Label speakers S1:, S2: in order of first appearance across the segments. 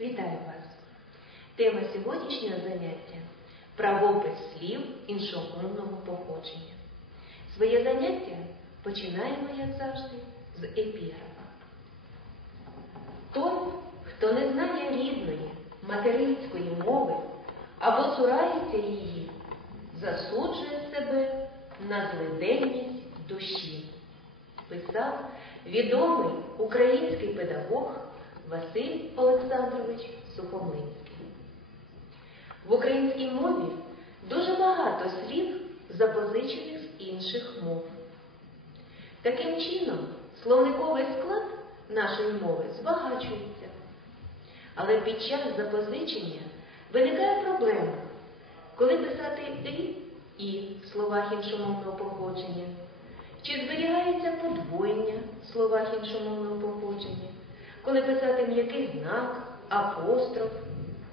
S1: Вітаю вас! Тема сьогоднішнього заняття правопис слів іншомовного походження. Своє заняття починаємо, як завжди, з епіграфа. Той, хто не знає рідної материнської мови або цурається її, засуджує себе на злиденність душі, писав відомий український педагог Василь Олександрович Сухомлинський. В українській мові дуже багато слів, запозичених з інших мов. Таким чином, словниковий склад нашої мови збагачується. Але під час запозичення виникає проблема, коли писати «і» і в словах іншомовного походження, чи зберігається подвоєння в словах іншомовного походження, коли писати м'який знак, апостроф.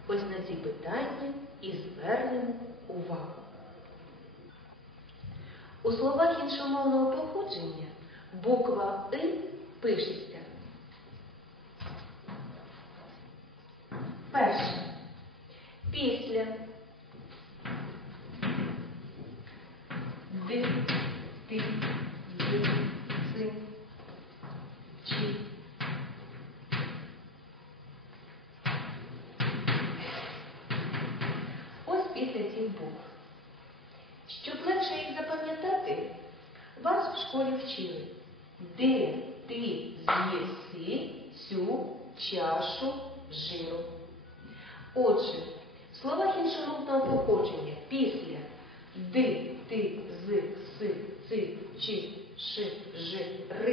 S1: Ось на ці питання і звернемо увагу. У словах іншомовного походження буква «и» пишеться. Перше. Після. Ди, ти, зи, си, чи. Ось після цих букв. Щоб легше їх запам'ятати, вас в школі вчили, де ти з'їси цю чашу жиру. Отже, в словах іншомовного походження після ди, ти, з, си, ци, чи, ши, жи, ри